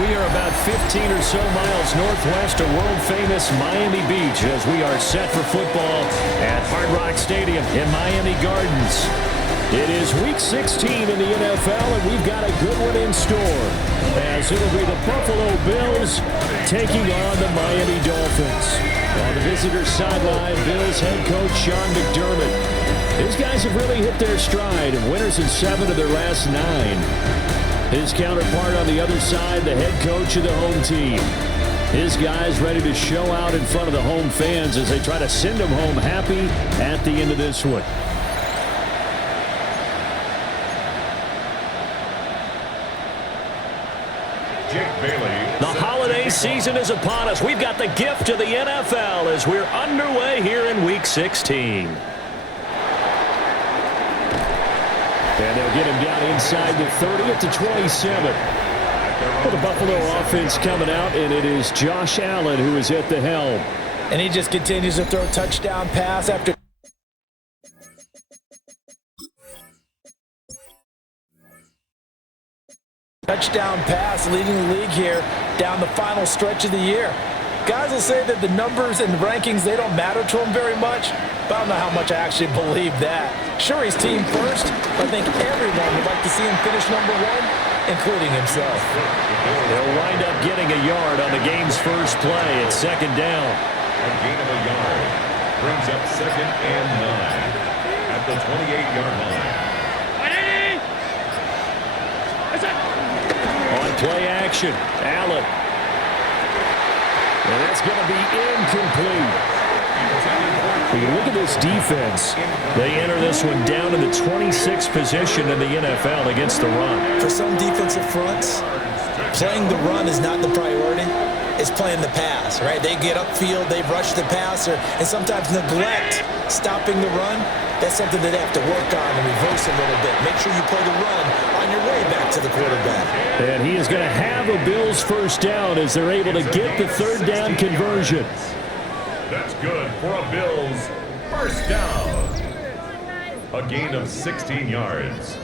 We are about 15 or so miles northwest of world-famous Miami Beach as we are set for football at Hard Rock Stadium in Miami Gardens. It is Week 16 in the NFL, and we've got a good one in store, as it'll be the Buffalo Bills taking on the Miami Dolphins. On the visitor sideline, Bills head coach Sean McDermott. His guys have really hit their stride, and winners in 7 of their last 9. His counterpart on the other side, the head coach of the home team. His guys ready to show out in front of the home fans as they try to send them home happy at the end of this one. The holiday season is upon us. We've got the gift of the NFL as we're underway here in Week 16. And they'll get him down inside the 30 at the 27. Well, the Buffalo offense coming out, and it is Josh Allen who is at the helm. And he just continues to throw touchdown pass after touchdown pass, leading the league here down the final stretch of the year. Guys will say that the numbers and the rankings, they don't matter to him very much, but I don't know how much I actually believe that. Sure, he's team first, but I think everyone would like to see him finish number 1, including himself. They'll wind up getting a yard on the game's first play. It's second down. A gain of a yard brings up 2nd and 9 at the 28-yard line. On play action, Allen. And that's going to be incomplete. When you look at this defense, they enter this one down in the 26th position in the NFL against the run. For some defensive fronts, playing the run is not the priority. It's playing the pass, right? They get upfield, they rush the passer, and sometimes neglect stopping the run. That's something that they have to work on and reverse a little bit. Make sure you play the run on your way back to the quarterback. And he is going to have a Bills first down as they're able to get the third down conversion. That's good for a Bills first down. A gain of 16 yards.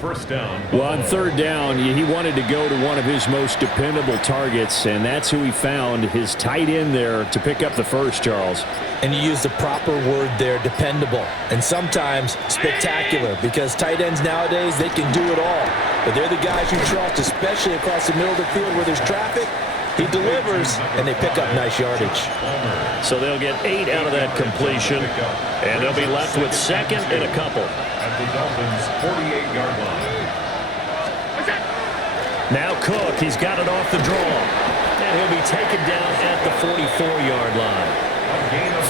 First down. Well, on third down, he wanted to go to one of his most dependable targets, and that's who he found, his tight end there, to pick up the first, Charles. And you use the proper word there, dependable, and sometimes spectacular, because tight ends nowadays, they can do it all. But they're the guys you trust, especially across the middle of the field where there's traffic. He delivers, and they pick up nice yardage. So they'll get 8 out of that completion, and they'll be left with 2nd and a couple. At the Dolphins' 48-yard line. Now Cook, he's got it off the draw. And he'll be taken down at the 44-yard line.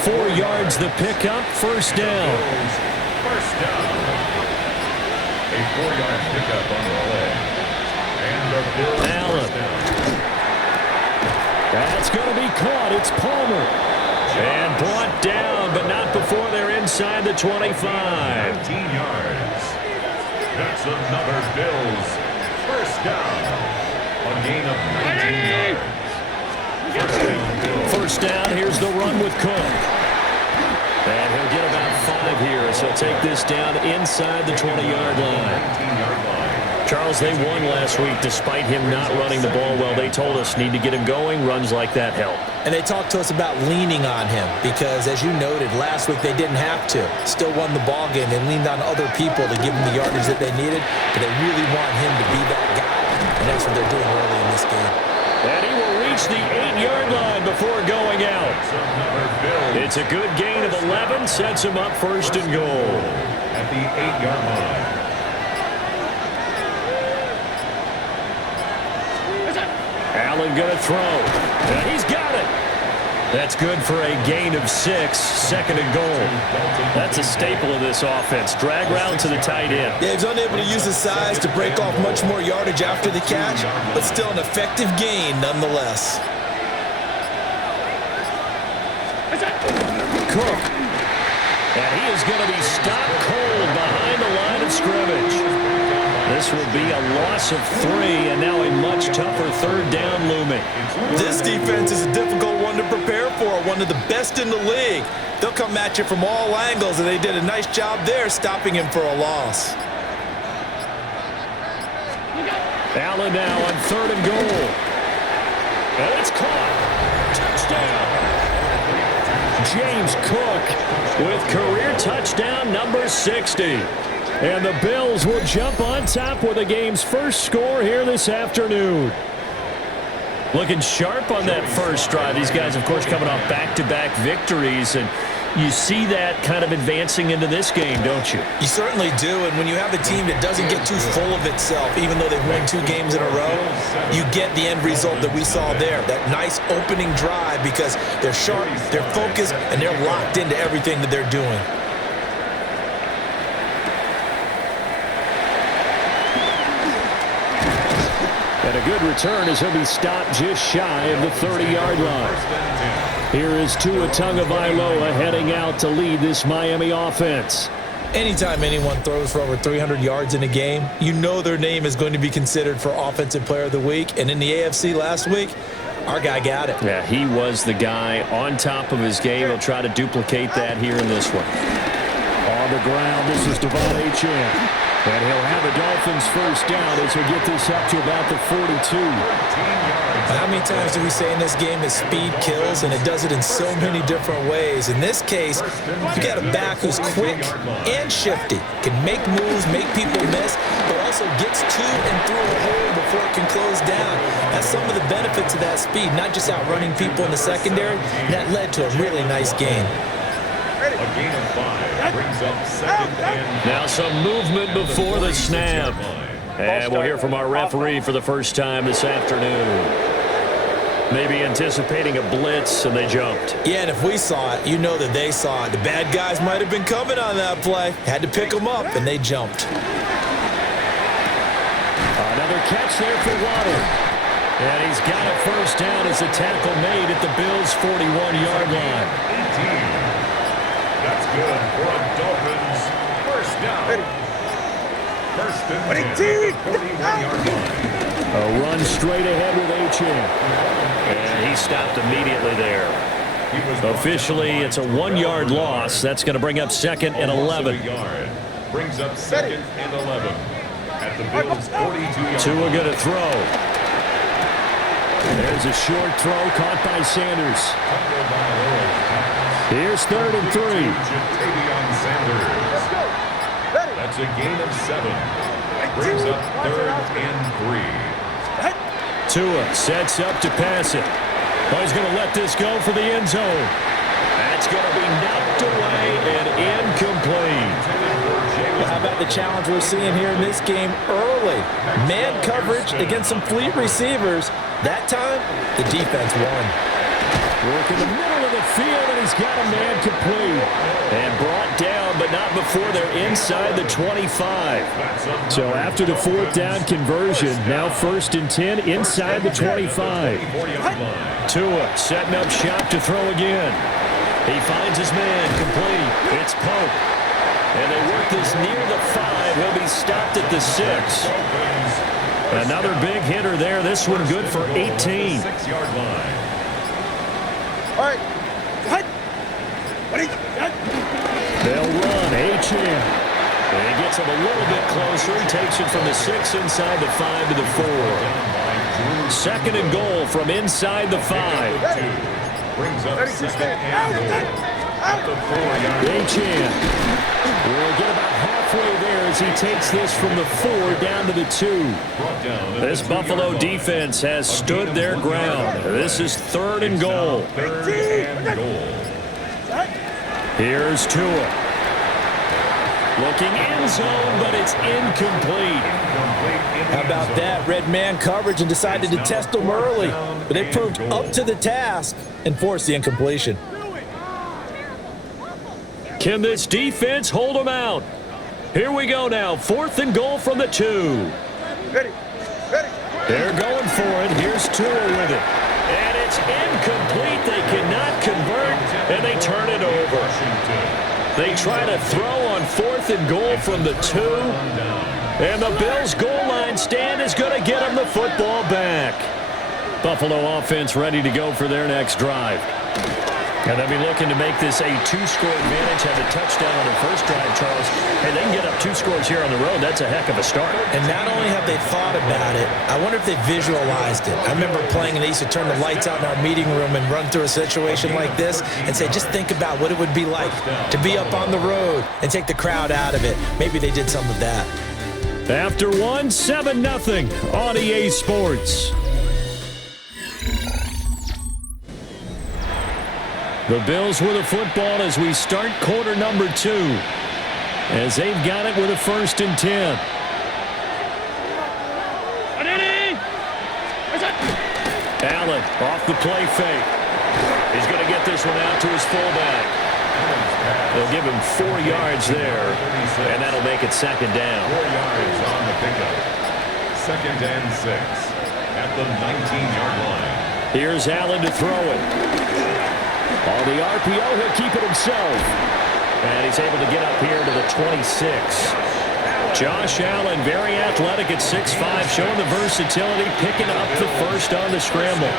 4 yards the pickup, first down. First down. A 4-yard pickup on the play. And the Bills Allen. first down. That's going to be caught. It's Palmer. And brought down, but not before they're inside the 25. 19 yards. That's another Bills first down. A gain of 19 yards. First down, Bills. First down, here's the run with Cook. And he'll get about 5 here as he'll take this down inside the 20-yard line. 19-yard line. Charles, they won last week despite him not running the ball well. They told us need to get him going. Runs like that help. And they talked to us about leaning on him because, as you noted, last week they didn't have to. Still won the ball game. They leaned on other people to give them the yardage that they needed, but they really want him to be that guy, and that's what they're doing early in this game. And he will reach the 8-yard line before going out. It's a good gain of 11, sets him up first and goal. At the 8-yard line. Allen going to throw. And he's got it. That's good for a gain of 6, second and goal. That's a staple of this offense. Drag route to the tight end. Yeah, he's unable to use his size to break off much more yardage after the catch, but still an effective gain nonetheless. Cook. And he is going to be stopped cold behind the line of scrimmage. This will be a loss of 3, and now a much tougher third down looming. This defense is a difficult one to prepare for, one of the best in the league. They'll come at you from all angles, and they did a nice job there stopping him for a loss. Allen now on 3rd and goal. And it's caught. Touchdown. James Cook with career touchdown number 60. And the Bills will jump on top with the game's first score here this afternoon. Looking sharp on that first drive. These guys, of course, coming off back-to-back victories, and you see that kind of advancing into this game, don't you? You certainly do, and when you have a team that doesn't get too full of itself, even though they've won 2 games in a row, you get the end result that we saw there, that nice opening drive, because they're sharp, they're focused, and they're locked into everything that they're doing. And a good return as he'll be stopped just shy of the 30-yard line. Here is Tua Tagovailoa heading out to lead this Miami offense. Anytime anyone throws for over 300 yards in a game, you know their name is going to be considered for Offensive Player of the Week. And in the AFC last week, our guy got it. Yeah, he was the guy on top of his game. He'll try to duplicate that here in this one. On the ground, this is Devon Achane. And he'll have the Dolphins first down as he'll get this up to about the 42. How many times do we say in this game that speed kills, and it does it in so many different ways? In this case, you got a back who's quick and shifty, can make moves, make people miss, but also gets to and through a hole before it can close down. That's some of the benefits of that speed, not just outrunning people in the secondary. And that led to a really nice game. A gain of 5 brings up 2nd and... Now some movement before the snap. And we'll hear from our referee for the first time this afternoon. Maybe anticipating a blitz, and they jumped. Yeah, and if we saw it, you know that they saw it. The bad guys might have been coming on that play. Had to pick them up, and they jumped. Another catch there for Waddle. And he's got a first down as a tackle made at the Bills' 41-yard line. 18. That's good for a Dolphins first down. First and 10 at the 41-yard line. A run straight ahead with Achane. And he stopped immediately there. Officially, it's a 1-yard loss. That's going to bring up 2nd and 11. Brings up 2nd and 11 at the Bills' 42-yard line. Tua going to throw. There's a short throw caught by Sanders. Here's 3rd and 3. That's a gain of 7. Brings up 3rd and 3. Tua sets up to pass it. Oh, he's going to let this go for the end zone. That's going to be knocked away and incomplete. Well, how about the challenge we're seeing here in this game early? Man coverage against some fleet receivers. That time, the defense won. Work in the middle of the field, and he's got a man complete. And brought down, but not before they're inside the 25. So after the 4th down conversion, now 1st and 10 inside the 25. Tua setting up shop to throw again. He finds his man complete. It's Pope. And they work this near the 5. He'll be stopped at the 6. Another big hitter there. This one good for 18. 6-yard line. All right. They'll run. Achane. And he gets him a little bit closer. He takes it from the 6 inside the 5 to the 4. 2nd and goal from inside the 5. Brings up 2nd and goal at the 4-yard line. Achane will get about halfway there as he takes this from the 4 down to the 2. This Buffalo defense has stood their ground. This is 3rd and goal. 3rd and goal. Here's Tua. Looking end zone, but it's incomplete. How about that? Red man coverage and decided to test them early. But they proved up to the task and forced the incompletion. Can this defense hold them out? Here we go now. 4th and goal from the 2. They're going for it. Here's Tua with it. And it's incomplete. They cannot convert, and they turn it over. They try to throw on 4th and goal from the 2. And the Bills' goal line stand is going to get them the football back. Buffalo offense ready to go for their next drive. And they'll be looking to make this a two-score advantage. Had a touchdown on their first drive, Charles. And they can get up 2 scores here on the road. That's a heck of a start. And not only have they thought about it, I wonder if they visualized it. I remember playing and they used to turn the lights out in our meeting room and run through a situation like this and say, just think about what it would be like to be up on the road and take the crowd out of it. Maybe they did some of that. After 7-0 on EA Sports. The Bills with the football as we start quarter number 2. As they've got it with a 1st and 10. Allen off the play fake. He's going to get this one out to his fullback. They'll give him 4 yards there, and that'll make it 2nd down. 4 yards on the pickup. 2nd and 6 at the 19-yard line. Here's Allen to throw it. On the RPO, he'll keep it himself. And he's able to get up here to the 26. Josh Allen, very athletic at 6'5", showing the versatility, picking up the 1st on the scramble.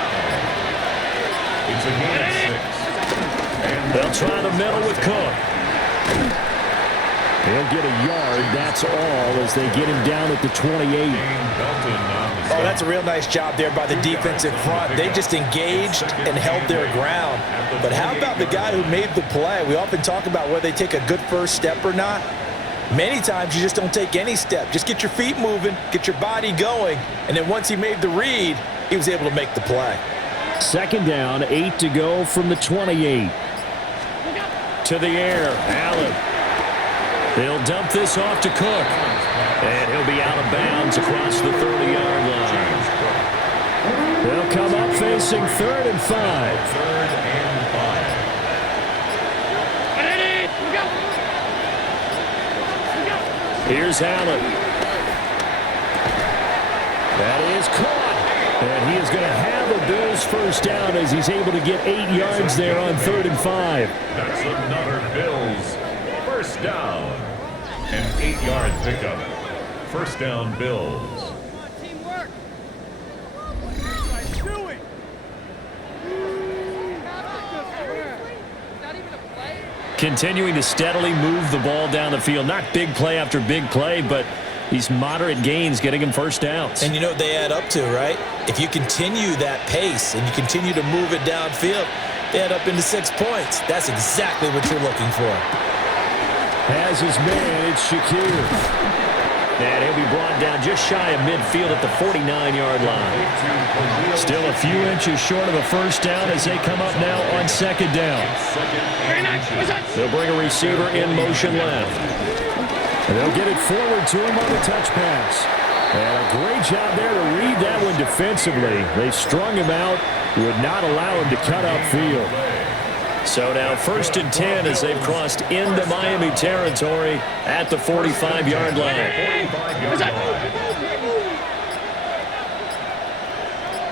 It's a gain of 6. They'll try the middle with Cook. He'll get a yard, that's all, as they get him down at the 28. Oh, that's a real nice job there by the defensive front. They just engaged and held their ground. But how about the guy who made the play? We often talk about whether they take a good first step or not. Many times you just don't take any step. Just get your feet moving, get your body going, and then once he made the read, he was able to make the play. 2nd down, 8 to go from the 28. To the air, Allen. They'll dump this off to Cook. And he'll be out of bounds across the 30-yard line. They'll come up facing 3rd and 5. 3rd and 5. Here's Allen. That is caught. And he is going to have a Bills 1st down as he's able to get 8 yards there on 3rd and 5. That's another Bills 1st down. An 8-yard pickup. 1st down, Bills. Teamwork. Continuing to steadily move the ball down the field. Not big play after big play, but these moderate gains getting him 1st downs. And you know what they add up to, right? If you continue that pace and you continue to move it downfield, they add up into 6 points. That's exactly what you're looking for. Has his man, it's Shakir. And he'll be brought down just shy of midfield at the 49-yard line. Still a few inches short of a 1st down as they come up now on 2nd down. They'll bring a receiver in motion left. And they'll get it forward to him on the touch pass. And a great job there to read that one defensively. They strung him out, would not allow him to cut upfield. So now 1st and 10 as they've crossed into Miami territory at the 45-yard line.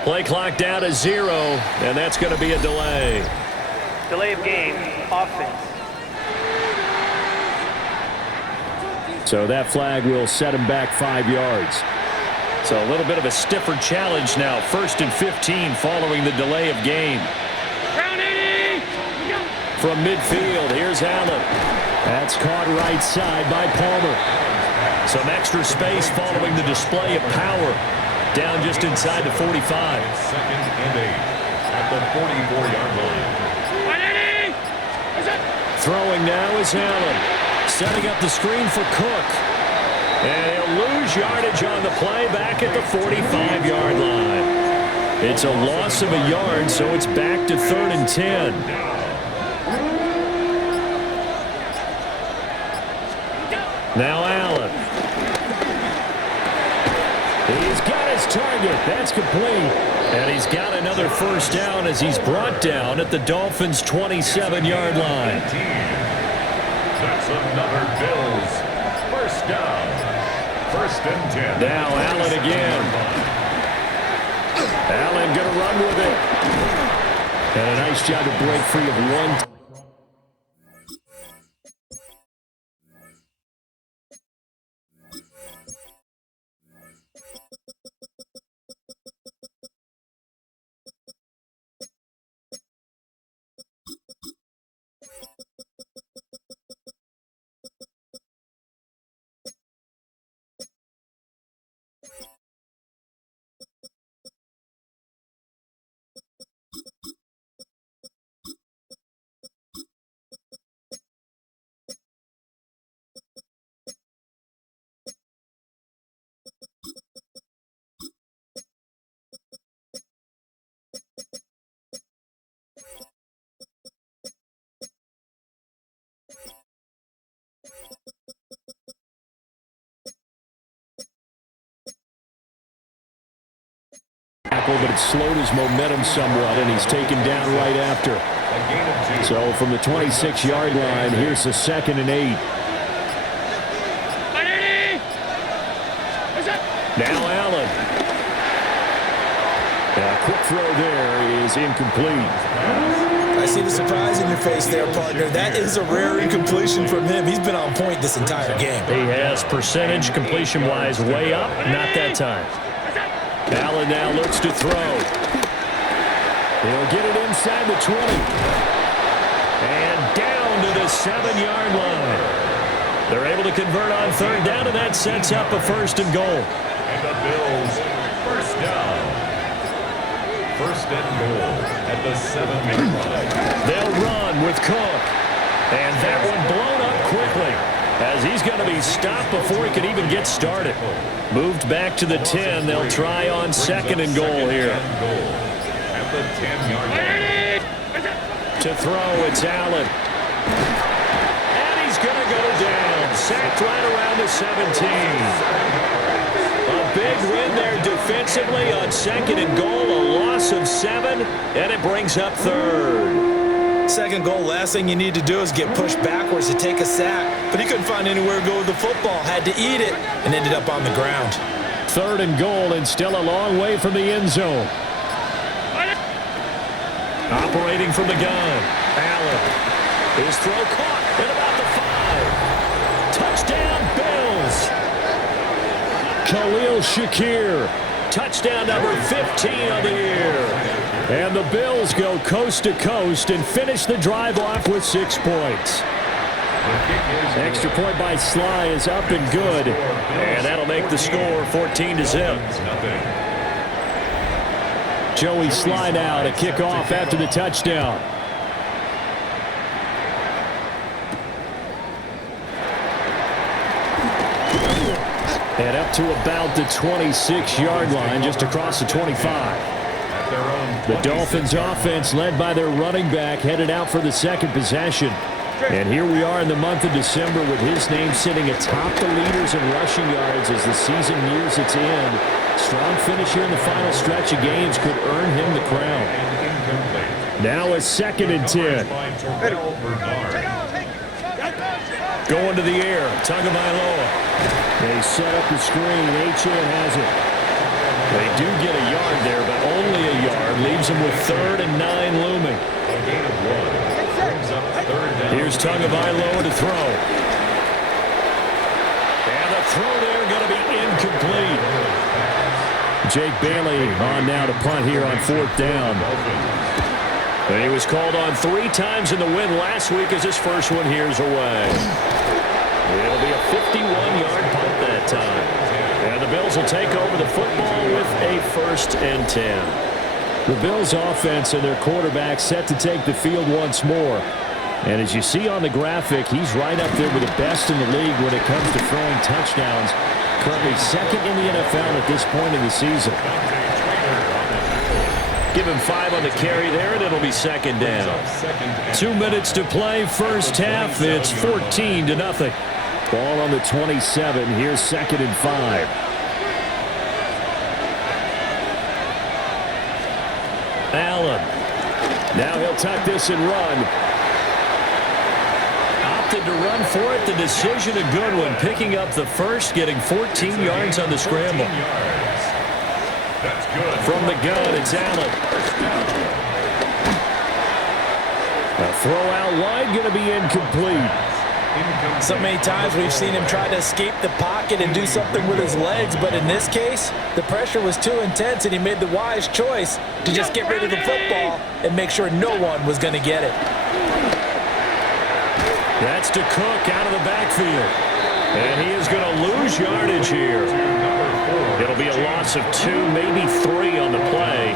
Play clock down to 0, and that's going to be a delay. Delay of game, offense. So that flag will set him back 5 yards. So a little bit of a stiffer challenge now. 1st and 15 following the delay of game. From midfield, here's Allen. That's caught right side by Palmer. Some extra space following the display of power. Down just inside the 45. 2nd and 8 at the 44-yard line. Throwing now is Allen. Setting up the screen for Cook. And he'll lose yardage on the play back at the 45-yard line. It's a loss of a yard, so it's back to 3rd and 10. Now Allen. He's got his target. That's complete. And he's got another 1st down as he's brought down at the Dolphins' 27-yard line. That's another Bills 1st down. 1st and 10. Now Allen again. Allen going to run with it. And a nice job to break free of one. Tackle, but it slowed his momentum somewhat, and he's taken down right after. So from the 26-yard line, here's the 2nd and 8. Now Allen. A quick throw there is incomplete. I see the surprise in your face there, partner. That is a rare incompletion from him. He's been on point this entire game. He has percentage completion-wise way up. Not that time. Allen now looks to throw. He'll get it inside the 20. And down to the 7-yard line. They're able to convert on 3rd down, and that sets up a 1st and goal. And the Bills, 1st down. 1st and goal at the 7-yard line. They'll run with Cook. And that one blown up quickly, as he's going to be stopped before he could even get started. Moved back to the 10. They'll try on 2nd and goal here. At the 10-yard line. To throw, it's Allen. And he's going to go down. Sacked right around the 17. A big win there defensively on 2nd and goal. A loss of 7, and it brings up 3rd. 2nd goal, last thing you need to do is get pushed backwards to take a sack. But he couldn't find anywhere to go with the football. Had to eat it and ended up on the ground. 3rd and goal, and still a long way from the end zone. Operating from the gun, Allen. His throw caught at about the 5. Touchdown, Bills. Khalil Shakir. Touchdown number 15 of the year. And the Bills go coast to coast and finish the drive off with 6 points. Extra point by Sly is up and good. And that'll make the score 14-0. Joey Sly now to kick off after the touchdown. And up to about the 26-yard line, just across the 25. The Dolphins offense, led by their running back, headed out for the 2nd possession. And here we are in the month of December with his name sitting atop the leaders in rushing yards as the season nears its end. Strong finish here in the final stretch of games could earn him the crown. Now a 2nd and 10. Going to the air, Tagovailoa. They set up the screen. Achane has it. They do get a yard there, but only a yard. Leaves them with 3rd and 9 looming. Here's Tagovailoa to throw. And the throw there going to be incomplete. Jake Bailey on now to punt here on 4th down. And he was called on 3 times in the win last week as his first one here's away. It'll be a 51-yard punt that time. And the Bills will take over the football with a 1st and 10. The Bills offense and their quarterback set to take the field once more. And as you see on the graphic, he's right up there with the best in the league when it comes to throwing touchdowns. Currently 2nd in the NFL at this point in the season. Give him 5 on the carry there, and it'll be 2nd down. 2 minutes to play, first half. It's 14-0. Ball on the 27. Here's 2nd and 5. Allen. Now he'll tuck this and run. Opted to run for it. The decision a good one. Picking up the first, getting 14 yards on the scramble. From the gun, it's Allen. A throw out wide, going to be incomplete. So many times we've seen him try to escape the pocket and do something with his legs, but in this case, the pressure was too intense and he made the wise choice to just get rid of the football and make sure no one was going to get it. That's to Cook out of the backfield. And he is going to lose yardage here. It'll be a loss of 2, maybe 3 on the play.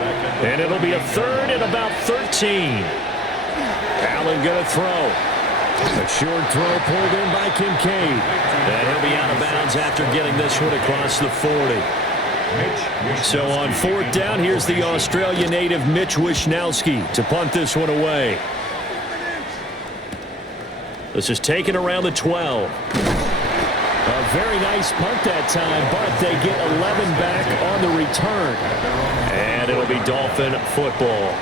And it'll be a 3rd and about 13. Allen going to throw. A short throw pulled in by Kincaid. And he'll be out of bounds after getting this one across the 40. So on 4th down, here's the Australia native Mitch Wishnowsky to punt this one away. This is taken around the 12. A very nice punt that time, but they get 11 back on the return. And and it'll be Dolphin football.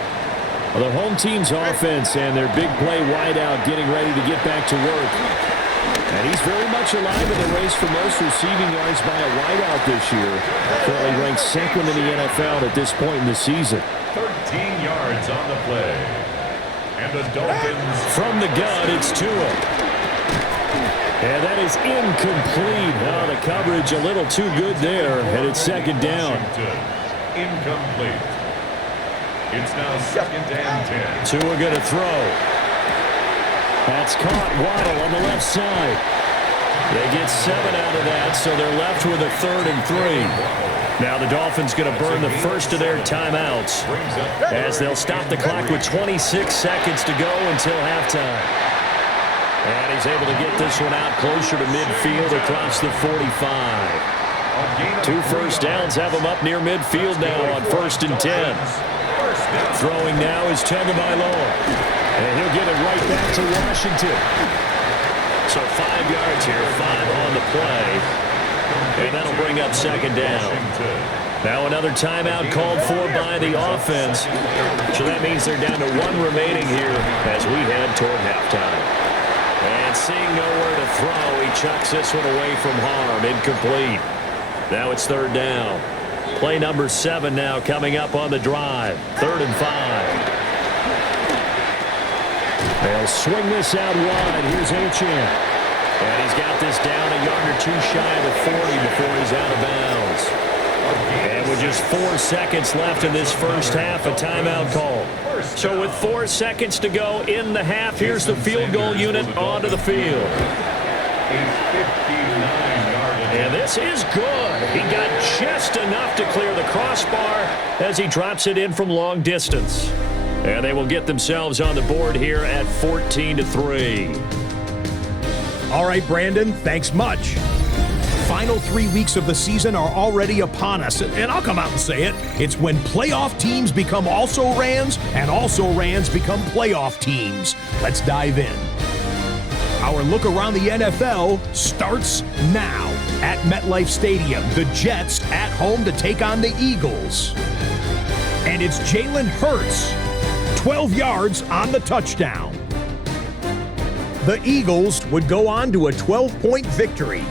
Well, the home team's offense and their big play wideout getting ready to get back to work. And he's very much alive in the race for most receiving yards by a wideout this year. Currently ranked second in the NFL at this point in the season. 13 yards on the play. And the Dolphins. From the gun, it's Tua. And that is incomplete. Oh, the coverage a little too good there, and it's second down. Incomplete. It's now second and 10. Tua going to throw. That's caught. Waddle on the left side. They get 7 out of that, so they're left with a 3rd and 3. Now the Dolphins going to burn the first of their timeouts as they'll stop the clock with 26 seconds to go until halftime. And he's able to get this one out closer to midfield across the 45. 2 first downs have him up near midfield now on 1st and 10. Throwing now is Tagovailoa. And he'll get it right back to Washington. So 5 yards here, 5 on the play. And that'll bring up second down. Now another timeout called for by the offense. So that means they're down to 1 remaining here as we head toward halftime. And seeing nowhere to throw, he chucks this one away from harm. Incomplete. Now it's 3rd down. Play number 7 now coming up on the drive. 3rd and 5. They'll swing this out wide. Here's Achane. And he's got this down a yard or 2 shy of the 40 before he's out of bounds. And with just 4 seconds left in this first half, a timeout call. So with 4 seconds to go in the half, here's the field goal unit onto the field. And this is good. He got just enough to clear the crossbar as he drops it in from long distance. And they will get themselves on the board here at 14-3. All right, Brandon, thanks much. Final 3 weeks of the season are already upon us, and I'll come out and say it. It's when playoff teams become also-rans, and also-rans become playoff teams. Let's dive in. Our look around the NFL starts now. At MetLife Stadium, the Jets at home to take on the Eagles. And it's Jalen Hurts, 12 yards on the touchdown. The Eagles would go on to a 12-point victory.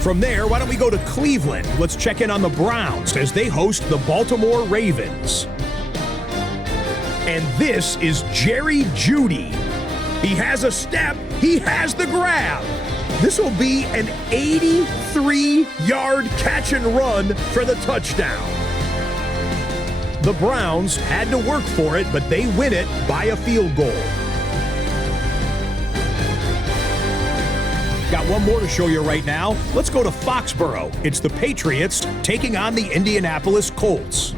From there, why don't we go to Cleveland? Let's check in on the Browns as they host the Baltimore Ravens. And this is Jerry Jeudy. He has a step. He has the grab. This will be an 83-yard catch and run for the touchdown. The Browns had to work for it, but they win it by a field goal. Got one more to show you right now. Let's go to Foxborough. It's the Patriots taking on the Indianapolis Colts.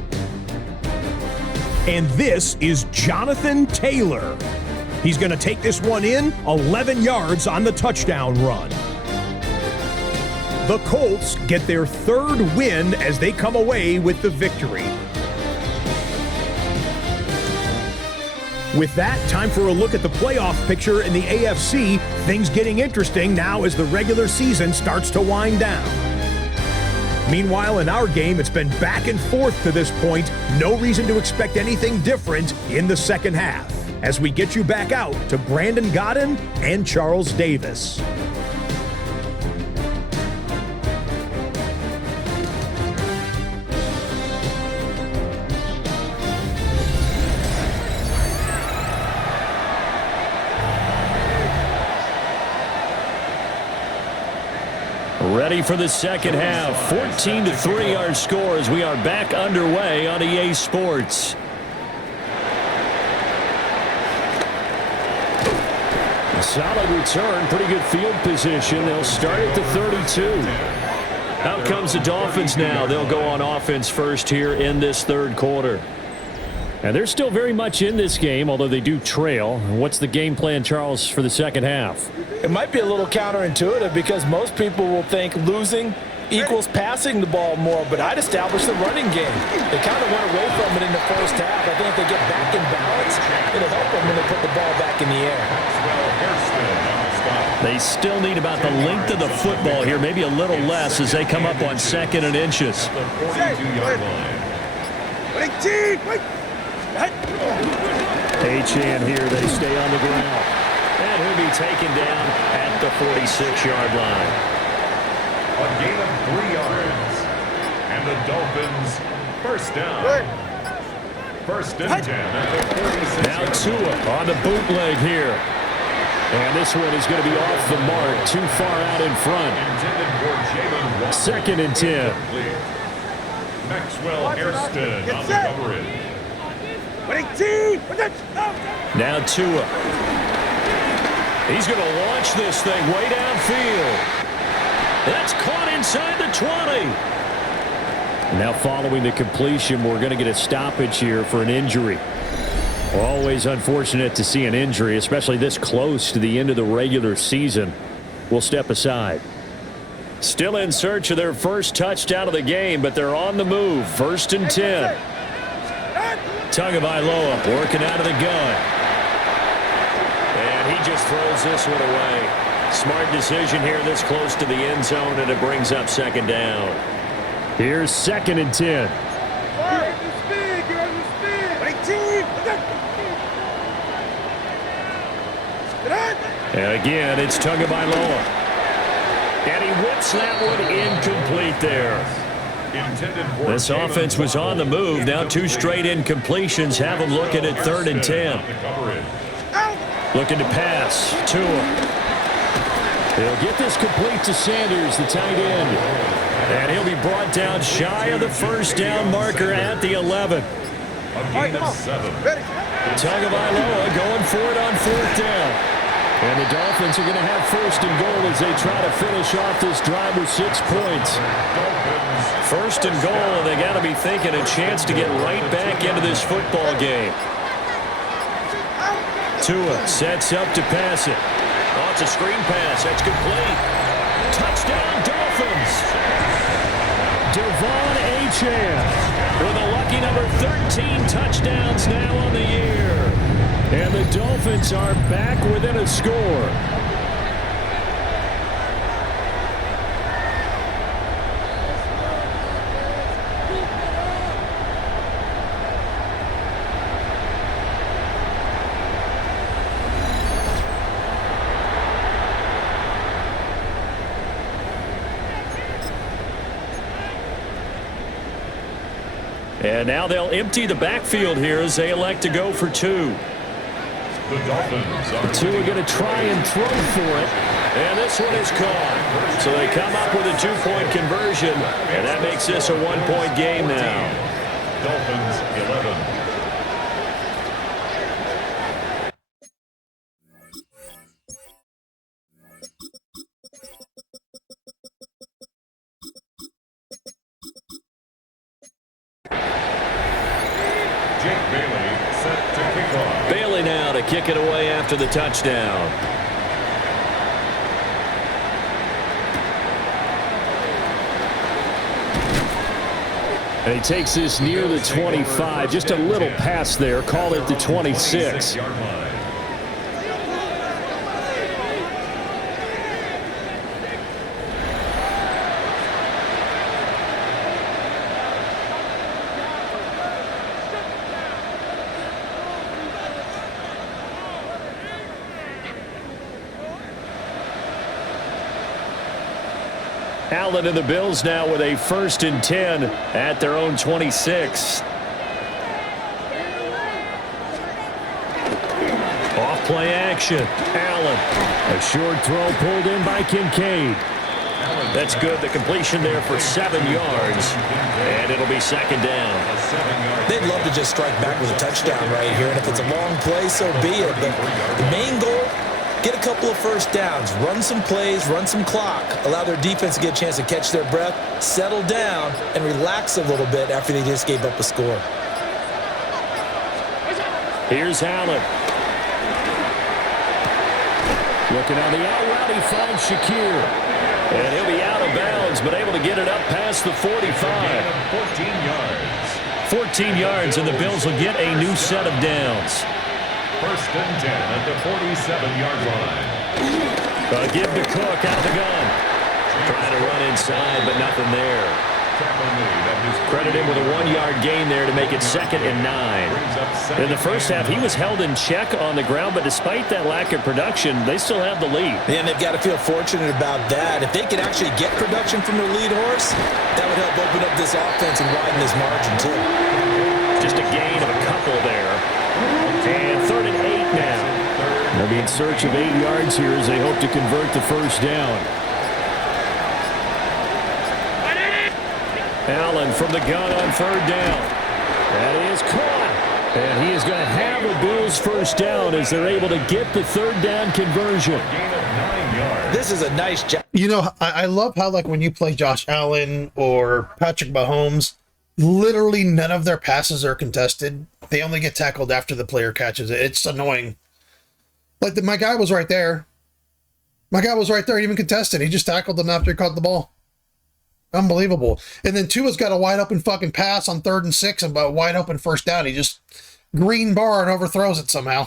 And this is Jonathan Taylor. He's going to take this one in, 11 yards on the touchdown run. The Colts get their 3rd win as they come away with the victory. With that, time for a look at the playoff picture in the AFC. Things getting interesting now as the regular season starts to wind down. Meanwhile, in our game, it's been back and forth to this point. No reason to expect anything different in the second half, as we get you back out to Brandon Godden and Charles Davis. Ready for the second half. 14-3 our score as we are back underway on EA Sports. A solid return, pretty good field position. They'll start at the 32. Out comes the Dolphins now. They'll go on offense first here in this 3rd quarter. And they're still very much in this game, although they do trail. What's the game plan, Charles, for the second half? It might be a little counterintuitive because most people will think losing equals passing the ball more, but I'd establish the running game. They kind of went away from it in the first half. I think if they get back in balance, it'll help them when they put the ball back in the air. They still need about the length of the football here, maybe a little less as they come up on 2nd and inches. Achane here, they stay on the ground. And he'll be taken down at the 46-yard line. A gain of 3 yards. And the Dolphins first down. First and 10 at the 46. Now Tua on the bootleg here. And this one is going to be off the mark, too far out in front. Intended for Jalen Walker. Second and 10. Maxwell Hairston on the coverage. Now Tua. He's going to launch this thing way downfield. That's caught inside the 20. Now following the completion, we're going to get a stoppage here for an injury. Always unfortunate to see an injury, especially this close to the end of the regular season. We'll step aside. Still in search of their first touchdown of the game, but they're on the move. First and 10. Tagovailoa working out of the gun. And he just throws this one away. Smart decision here this close to the end zone, and it brings up second down. Here's second and 10. And again, it's Tagovailoa. And he whips that one incomplete there. This offense was on the move. Now 2 straight incompletions have them looking at third and 10. Looking to pass. Tua. He'll get this complete to Sanders, the tight end. And he'll be brought down shy of the first down marker at the 11. Tagovailoa going for it on fourth down. And the Dolphins are going to have first and goal as they try to finish off this drive with 6 points. First and goal, and they got to be thinking a chance to get right back into this football game. Tua sets up to pass it. Oh, it's a screen pass. That's complete. Touchdown, Dolphins. Devon Achane with a lucky number 13 touchdowns now on the year. And the Dolphins are back within a score. And now they'll empty the backfield here as they elect to go for 2. The Dolphins are Tua going to try and throw for it. And this one is caught. So they come up with a 2-point conversion. And that makes this a 1-point game now. Dolphins 11. Kick it away after the touchdown. And he takes this near the 25. Just a little pass there. Call it the 26. Allen and the Bills now with a first and 10 at their own 26. Off play action. Allen. A short throw pulled in by Kincaid. That's good. The completion there for 7 yards. And it'll be second down. They'd love to just strike back with a touchdown right here. And if it's a long play, so be it. But the main goal, get a couple of first downs, run some plays, run some clock, allow their defense to get a chance to catch their breath, settle down, and relax a little bit after they just gave up a score. Here's Allen. Looking on the out route, he finds Shakir. And he'll be out of bounds, but able to get it up past the 45. 14 yards. 14 yards, and the Bills will get a new set of downs. First and 10 at the 47-yard line. Give to Cook out of the gun. Trying to run inside, but nothing there. Credit him with a 1-yard gain there to make it 2nd and 9. In the first half, he was held in check on the ground, but despite that lack of production, they still have the lead. And they've got to feel fortunate about that. If they can actually get production from their lead horse, that would help open up this offense and widen this margin, too. Just a gain of a couple there. And 3rd and 8 now. They'll be in search of 8 yards here as they hope to convert the first down. Allen from the gun on 3rd down. That is caught. And he is going to have a Bills first down as they're able to get the 3rd down conversion. This is a nice job. You know, I love how, like, when you play Josh Allen or Patrick Mahomes, literally none of their passes are contested. They only get tackled after the player catches it. It's annoying. Like, my guy was right there. My guy was right there. He even contested. He just tackled him after he caught the ball. Unbelievable. And then Tua's got a wide open fucking pass on 3rd and 6 and a wide open first down. He just green bar and overthrows it somehow.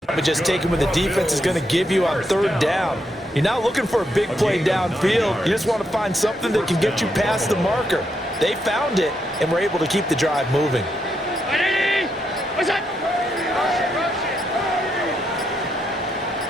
But just taking what the defense is going to give you on 3rd down. You're not looking for a big play downfield. You just want to find something that can get you past the marker. They found it and were able to keep the drive moving.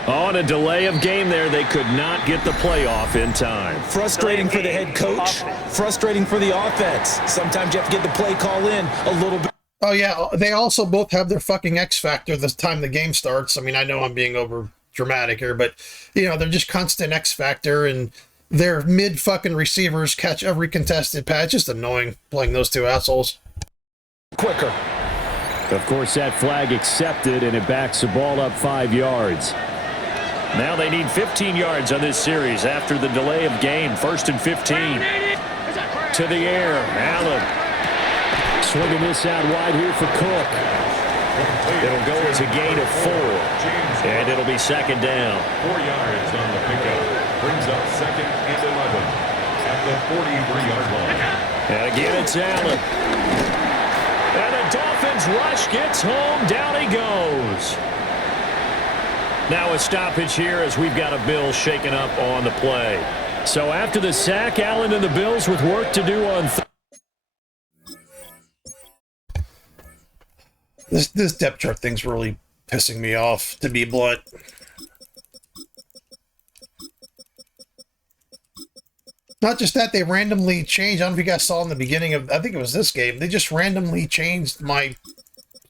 On a delay of game there, they could not get the playoff in time. Frustrating for the head coach, frustrating for the offense. Sometimes you have to get the play call in a little bit. Oh, yeah. They also both have their fucking X factor the time the game starts. I mean, I know I'm being over dramatic here, but, you know, they're just constant X factor, and their mid fucking receivers catch every contested pass. Just annoying playing those two assholes. Quicker. Of course, that flag accepted, and it backs the ball up 5 yards. Now they need 15 yards on this series after the delay of game. 1st and 15. To the air. Allen swinging this out wide here for Cook. It'll go as a gain of 4. And it'll be 2nd down. 4 yards on the pickup. Brings up 2nd and 11 at the 43-yard line. And again, it's Allen. And the Dolphins rush gets home. Down he goes. Now a stoppage here as we've got a Bills shaken up on the play. So after the sack, Allen and the Bills with work to do on This depth chart thing's really pissing me off, to be blunt. Not just that, they randomly changed. I don't know if you guys saw in the beginning of, I think it was this game, they just randomly changed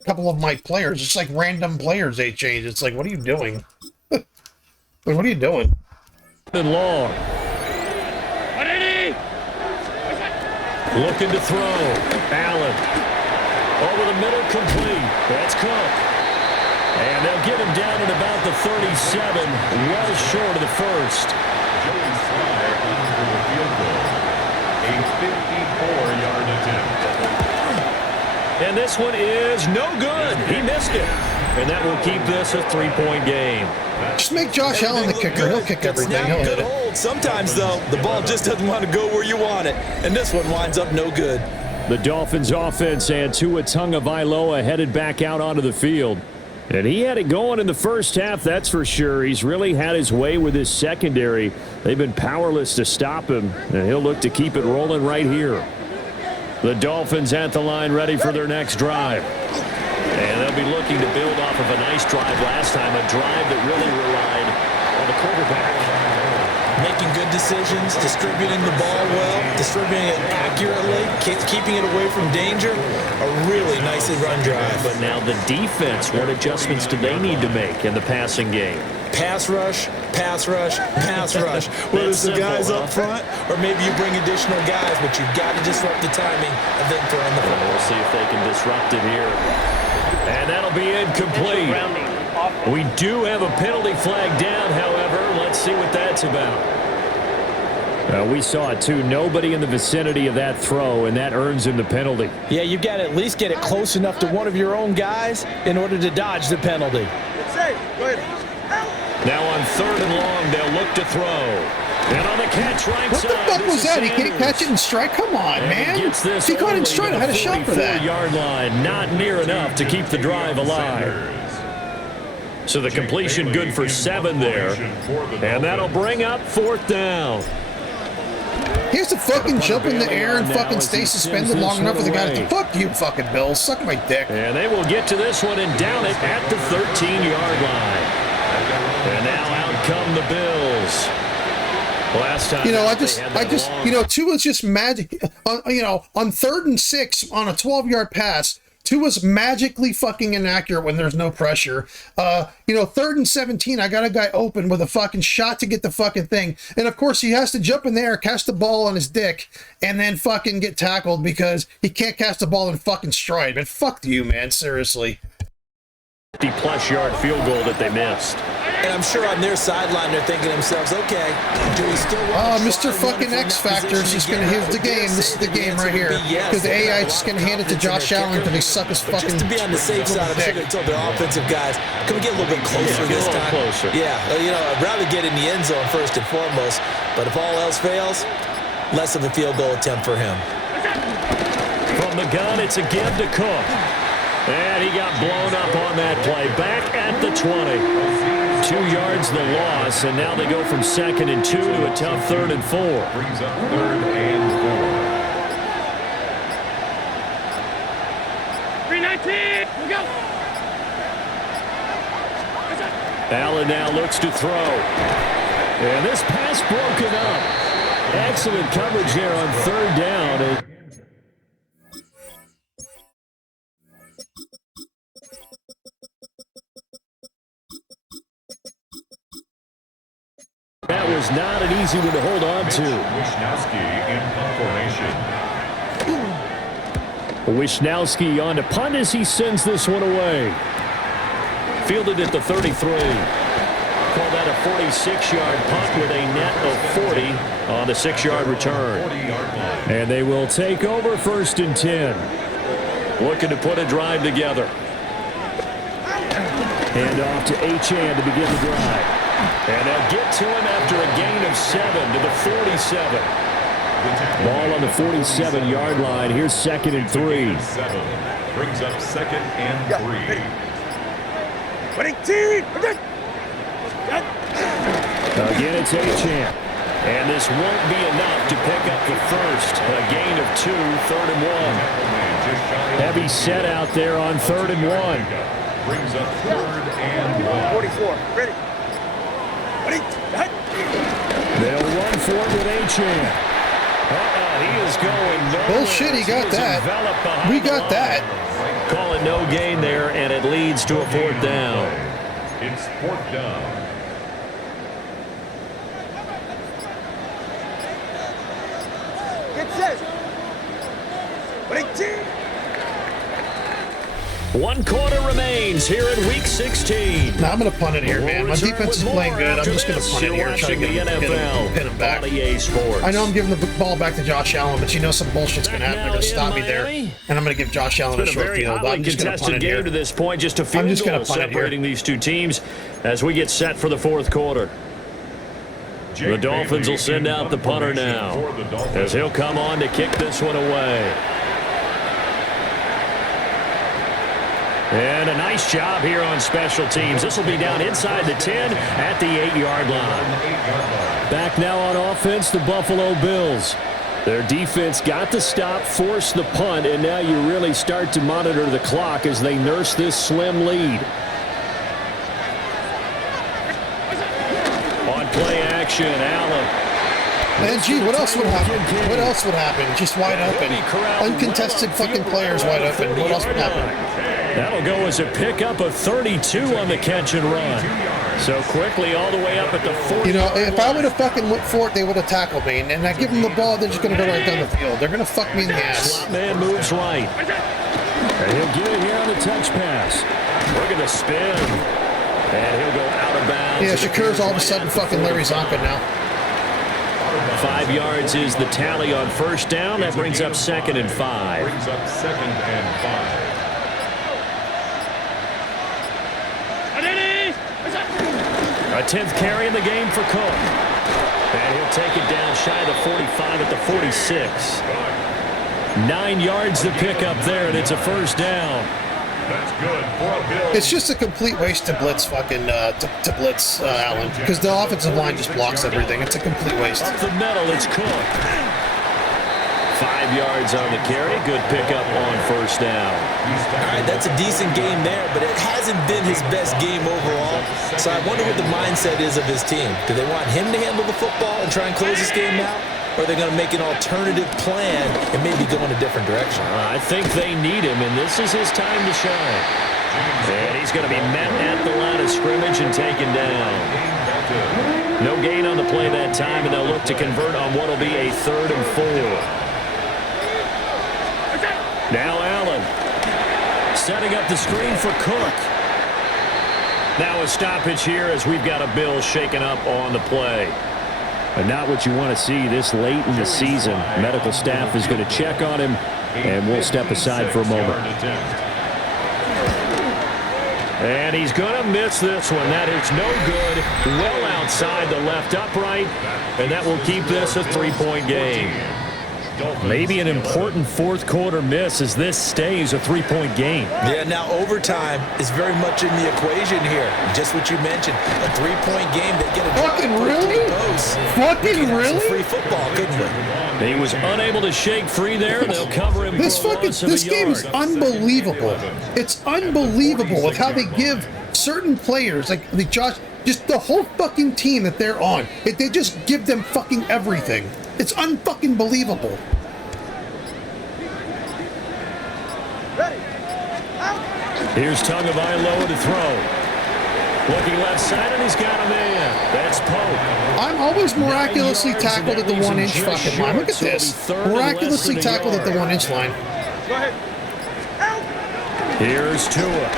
couple of my players. It's like random players they changed. It's like, what are you doing? Like, what are you doing? And long. Looking to throw. Allen. Over the middle, complete. That's Cook. And they'll get him down at about the 37, well short of the first. Joey Sly on for the field goal. A 54-yard attempt. And this one is no good. He missed it. And that will keep this a 3-point game. Just make Josh Allen the kicker. He'll kick everything. He'll hit it. Sometimes, though, the ball just doesn't want to go where you want it. And this one winds up no good. The Dolphins offense and Tua Tagovailoa headed back out onto the field. And he had it going in the first half, that's for sure. He's really had his way with his secondary. They've been powerless to stop him. And he'll look to keep it rolling right here. The Dolphins at the line ready for their next drive. And they'll be looking to build off of a nice drive last time, a drive that really relied on the quarterback. Making good decisions, distributing the ball well, distributing it accurately, keeping it away from danger. A really nicely run drive. But now the defense, what adjustments do they need to make in the passing game? Pass rush, pass rush, pass rush. Whether it's the guys up front or maybe you bring additional guys, but you've got to disrupt the timing and then throw in the ball. We'll see if they can disrupt it here. And that'll be incomplete. We do have a penalty flag down, however. Let's see what that's about. We saw it, too. Nobody in the vicinity of that throw, and that earns him the penalty. Yeah, you've got to at least get it close enough to one of your own guys in order to dodge the penalty. Now on 3rd and long, they'll look to throw. And on the catch right what side. What the fuck was that? He can't catch it and strike? Come on, man. If he caught it and strike, I had a shot for that. 44-yard line, not near enough to keep the drive alive. So the completion good for 7 there. And that'll bring up 4th down. He has to fucking jump in the air and fucking stay suspended long enough for the guy to fuck you, fucking Bills. Suck my dick. And they will get to this one and down it at the 13-yard line. And now out come the Bills. Last time, Tua's just magic. On 3rd and 6 on a 12-yard pass, Tua's magically fucking inaccurate when there's no pressure. 3rd and 17, I got a guy open with a fucking shot to get the fucking thing. And of course, he has to jump in there, cast the ball on his dick, and then fucking get tackled because he can't cast the ball in fucking stride. But fuck you, man. Seriously. 50-plus yard field goal that they missed. And I'm sure on their sideline they're thinking to themselves, okay, do we still want Mr. fucking X Factor is just going to, here's the game. This is the game right here. Because the AI is just going to hand it to Josh Allen because they suck his fucking... Just to be on the safe side, I'm sure they told their offensive guys, can we get a little bit closer this time? Closer. Yeah, I'd rather get in the end zone first and foremost. But if all else fails, less of a field goal attempt for him. From the gun, it's a give to Cook. And he got blown up on that play. Back at the 20. 2 yards the loss, and now they go from 2nd and 2 to a tough 3rd and 4. Brings up 3rd and 319, we go. Allen now looks to throw. And this pass broken up. Excellent coverage there on 3rd down. That was not an easy one to hold on to. Wisnowski on to punt as he sends this one away. Fielded at the 33. Call that a 46-yard punt with a net of 40 on the 6-yard return. And they will take over 1st and 10. Looking to put a drive together. Hand off to Achane to begin the drive. And they'll get to him after a gain of 7 to the 47. Ball on the 47-yard line. Here's 2nd and 3. Brings up 2nd and 3. Again, it's Achane. And this won't be enough to pick up the first. A gain of 2, 3rd and 1. Heavy set out there on 3rd and 1. Brings up 3rd and 1. 44, ready. They'll run for it with Achane. He is going nowhere. Bullshit, he got that. We got that. Call it no gain there, and it leads to a 4th down. It's 4th down. Get set. 1 quarter remains here in Week 16. Nah, I'm going to punt it here, man. My defense is playing good. I'm just going to punt it here and try to pin him back. I know I'm giving the ball back to Josh Allen, but some bullshit's going to happen. They're going to stop me there, and I'm going to give Josh Allen a short field. I'm just going to punt it here. To this point, just a field goal separating these two teams as we get set for the 4th quarter. The Dolphins will send out the punter now as he'll come on to kick this one away. And a nice job here on special teams. This will be down inside the 10 at the 8-yard line. Back now on offense, the Buffalo Bills. Their defense got the stop, forced the punt, and now you really start to monitor the clock as they nurse this slim lead. On play action, Allen. Man, gee, what else would happen? What else would happen? Just wide open. Uncontested fucking players wide open. What else would happen? That'll go as a pickup of 32 on the catch and run. So quickly all the way up at the 40. If I would have fucking looked for it, they would have tackled me. And I give them the ball, they're just going to go right down the field. They're going to fuck me in the ass. Slot man moves right. And he'll get it here on the touch pass. We're going to spin. And he'll go out of bounds. Yeah, Shakur's all of a sudden fucking Larry Zonka now. 5 yards is the tally on 1st down. That brings up 2nd and 5. Brings up 2nd and 5. A 10th carry in the game for Cook. And he'll take it down shy of the 45 at the 46. 9 yards to pick up there, and it's a 1st down. That's good for a Bill. It's just a complete waste to blitz fucking to blitz Allen because the offensive line just blocks everything. It's a complete waste. Up the middle, it's Cook. 5 yards on the carry. Good pickup on first down. All right, that's a decent game there, but it hasn't been his best game overall. So I wonder what the mindset is of his team. Do they want him to handle the football and try and close this game out? Or are they going to make an alternative plan and maybe go in a different direction? I think they need him, and this is his time to shine. And he's going to be met at the line of scrimmage and taken down. No gain on the play that time, and they'll look to convert on what will be a 3rd and 4. Now Allen setting up the screen for Cook. Now a stoppage here as we've got a Bill shaken up on the play. But not what you want to see this late in the season. Medical staff is going to check on him, and we'll step aside for a moment. And he's going to miss this one. That is no good. Well outside the left upright, and that will keep this a 3-point game. Maybe an important fourth quarter miss as this stays a 3-point game. Yeah, now overtime is very much in the equation here. Just what you mentioned, a 3-point game. They get a Fucking really? Fucking really? Free football, couldn't we? He was unable to shake free there. They'll cover him. This game is unbelievable. It's unbelievable with how they give certain players, like the Josh, just the whole fucking team that they're on. They just give them fucking everything. It's unfucking believable. Here's Tagovailoa to throw. Looking left side, and he's got a man. That's Pope. I'm always miraculously tackled at the 1-inch fucking line. Look at this. Miraculously tackled at the 1-inch line. Go ahead. Here's Tua.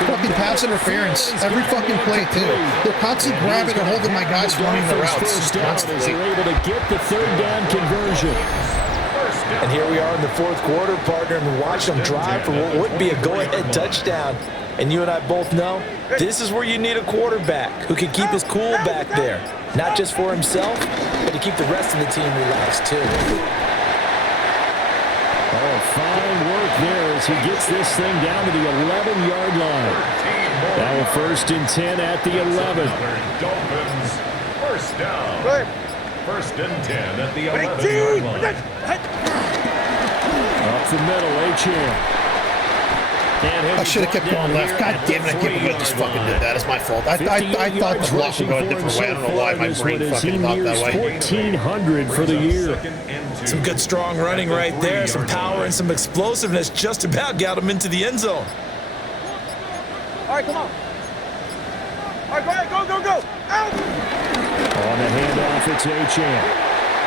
Fucking pass interference. Every fucking play, too. They're constantly grabbing and holding my guys running the routes. Constantly. They're able to get the 3rd down conversion. And here we are in the 4th quarter, partner, and watch them drive for what would be a go-ahead touchdown. And you and I both know this is where you need a quarterback who can keep his cool back there. Not just for himself, but to keep the rest of the team relaxed, too. Oh, fine work there as he gets this thing down to the 11-yard line. Now a 1st and 10 at the 11. Dolphins, first down. 1st and 10 at the 11-yard line. Up the middle, Achane. I should have kept going left. God damn it, I can't believe I just fucking did that. It's my fault. I thought the block would go a different way. I don't know why my brain fucking thought that way. 1,400 for the year. Some good strong running right there. Some power and some explosiveness just about got him into the end zone. All right, come on. All right, go ahead. Go. Out. On the handoff, it's Achane.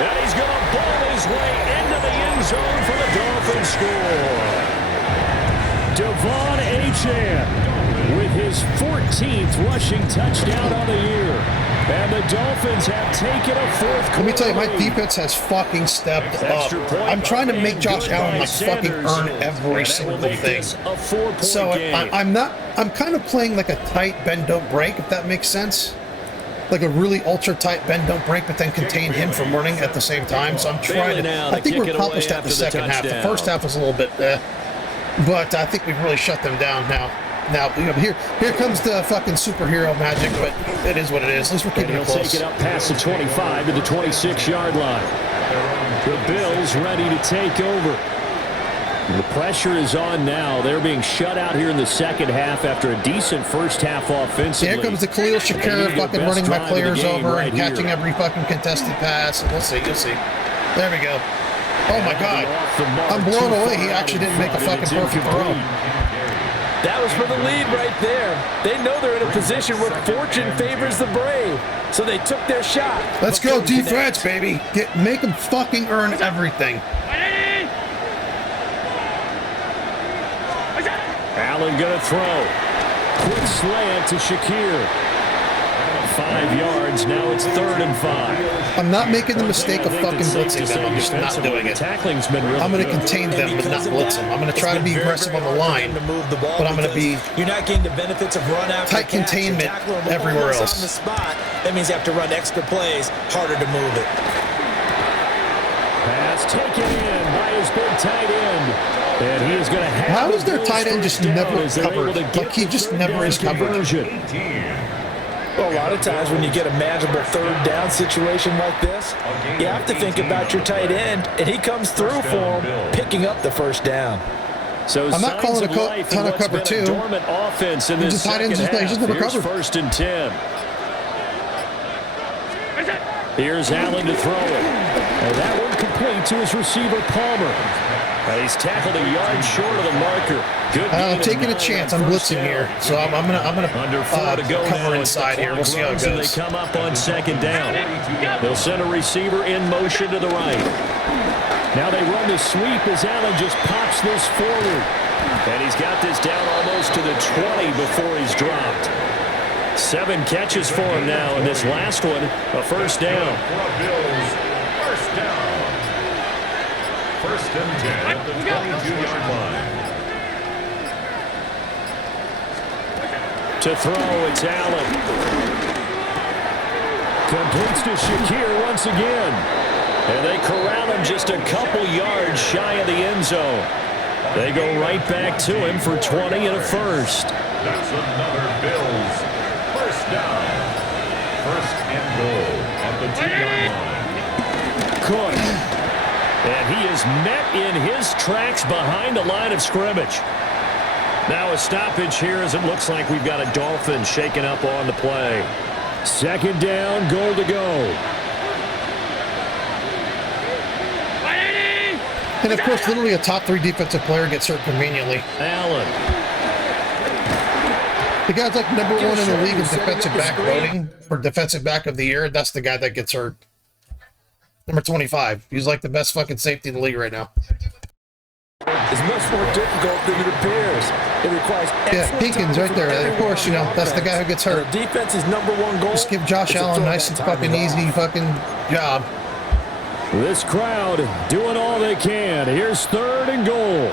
And he's going to ball his way into the end zone for the Dolphins score. Devon Achane with his 14th rushing touchdown on the year. And the Dolphins have taken a 4th quarter. Let me tell you, my defense has fucking stepped up. I'm trying to make Josh Allen like fucking earn every single thing. So I'm kind of playing like a tight bend don't break, if that makes sense. Like a really ultra tight bend don't break, but then contain him from running at the same time. So I'm trying to. I think we're accomplished that in the second half. The first half was a little bit, but I think we've really shut them down now. Now, you know, here comes the fucking superhero magic, but it is what it is. At least we're keeping it close. Take it up past the 25 to the 26-yard line. The Bills ready to take over. The pressure is on now. They're being shut out here in the second half after a decent first half offensively. Here comes the Khalil Shakir fucking running my players over and catching every fucking contested pass. We'll see. You'll see. There we go. Oh, my God. I'm blown away. He actually didn't make a fucking perfect throw. That was for the lead right there. They know they're in a position where fortune favors the brave. So they took their shot. Let's go, defense, baby. Make them fucking earn everything. Allen going to throw. Quick slant to Shakir. 5 yards. Now it's 3rd and 5. I'm not making the mistake of fucking blitzing them. I'm just not doing it. I'm going to contain them, but not blitz them. I'm going to try to be aggressive on the line, but I'm going to be you're not getting the benefits of run after tight containment everywhere else. On the spot. That means you have to run extra plays, harder to move it. Pass taken in by his big tight end. And he is going to have. How is their tight end just never covered? Like he just never is covered. Well, a lot of times when you get a manageable third down situation like this, you have to think about your tight end, and he comes through for him, picking up the first down. So I'm not calling a ton of cover two. Dormant offense in this tight ends second half. just never Here's covered. 1st and 10. Here's Allen to throw it. And that one complete to his receiver, Palmer. He's tackled a yard short of the marker. Good. I'm taking a chance. I'm blitzing here, so I'm gonna Under 4 to go cover now. inside here. We'll see how it And they goes. come up on 2nd down. They'll send a receiver in motion to the right. Now they run the sweep as Allen just pops this forward. And he's got this down almost to the 20 before he's dropped. 7 catches for him now, and this last one, a first down. First down. 1st and 10 at the 22-yard line. To throw, it's Allen. Completes to Shakir once again. And they corral him just a couple yards shy of the end zone. They go right back to him for 20 and a first. That's another Bills. First down. 1st and goal at the 2-yard line. Cook. And he is met in his tracks behind the line of scrimmage. Now a stoppage here as it looks like we've got a Dolphin shaken up on the play. 2nd down, goal to go. And of course, literally a top 3 defensive player gets hurt conveniently. Allen. The guy's like number 1 in the league in defensive back voting for defensive back of the year. That's the guy that gets hurt. Number 25. He's like the best fucking safety in the league right now. It's much more difficult than it appears. It requires Pinkins right there. Of course, you know, that's the guy who gets hurt. The defense's #1 goal. Just give Josh Allen a nice and fucking easy fucking job. This crowd doing all they can. Here's 3rd and goal.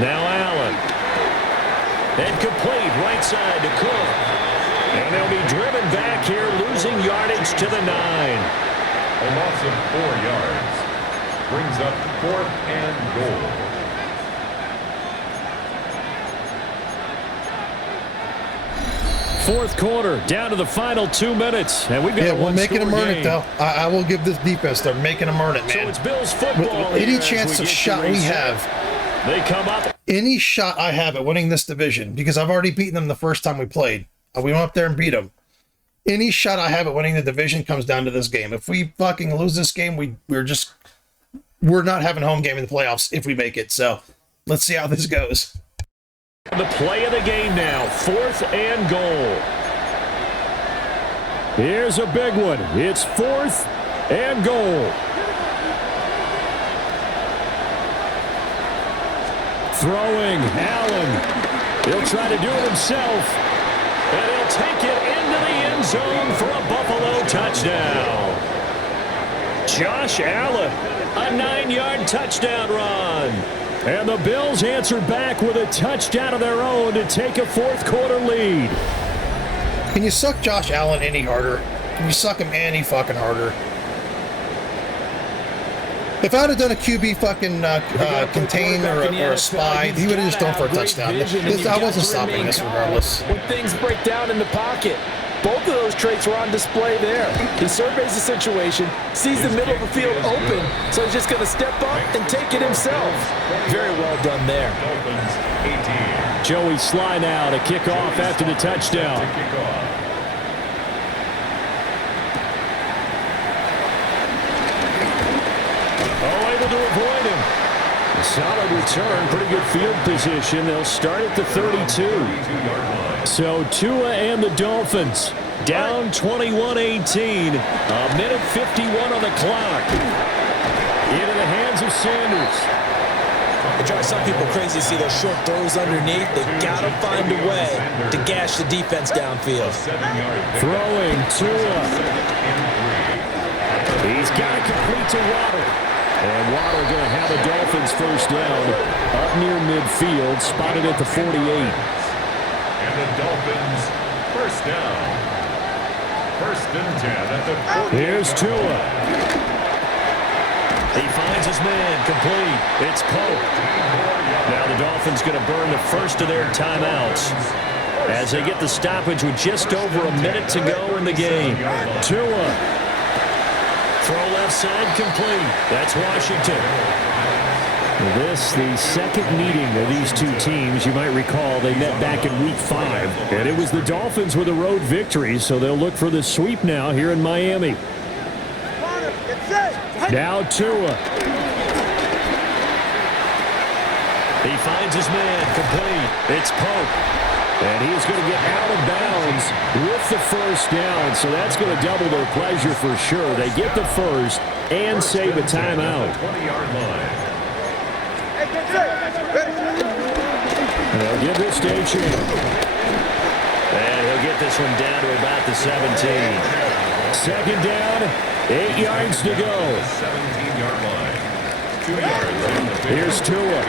Now Allen. And complete right side to Cook. And they'll be driven back here, losing yardage to the 9. A loss of 4 yards. Brings up 4th and goal. Fourth quarter, down to the final 2 minutes. And we've got we're making them earn it, though. I will give this defense, they're making them earn it, man. So it's Bills football. With any chance of shot we have, they come up. Any shot I have at winning this division, because I've already beaten them the first time we played. We went up there and beat them. Any shot I have at winning the division comes down to this game. If we fucking lose this game, we're not having a home game in the playoffs if we make it. So let's see how this goes. The play of the game now, 4th and goal. Here's a big one. It's 4th and goal. Throwing, Allen. He'll try to do it himself. And he'll take it into the end zone for a Buffalo touchdown. Josh Allen, a 9-yard touchdown run. And the Bills answer back with a touchdown of their own to take a fourth quarter lead. Can you suck Josh Allen any harder? Can you suck him any fucking harder? If I would have done a QB fucking contain or a spy, he would have just thrown for a touchdown. I wasn't stopping this regardless. When things break down in the pocket, both of those traits were on display there. He surveys the situation, sees the middle of the field open, so he's just going to step up and take it himself. Very well done there. Dolphins 18. Joey Sly now to kick off after the touchdown. Able to avoid him. A solid return, pretty good field position. They'll start at the 32. So Tua and the Dolphins down 21-18. A minute 51 on the clock. Into the hands of Sanders. It drives some people crazy to see those short throws underneath. They got to find a way to gash the defense downfield. Throwing Tua. He's got to complete to Waddle. And Waddle going to have the Dolphins first down up near midfield, spotted at the 48. And the Dolphins first down. 1st and 10 at the 40. Here's Tua. He finds his man, complete. It's Pope. Now the Dolphins going to burn the first of their timeouts as they get the stoppage with just over a minute to go in the game. Tua. Throw left side, complete. That's Washington. This, the second meeting of these two teams. You might recall they met back in Week 5. And it was the Dolphins with a road victory, so they'll look for the sweep now here in Miami. Now Tua. He finds his man, complete. It's Pope. And he's going to get out of bounds with the first down, so that's going to double their pleasure for sure. They get the first and save a timeout. 20-yard line. They'll give this to H.M. And he'll get this one down to about the 17. Second down, 8 yards to go. 17-yard line. 2 yards. Here's Tua.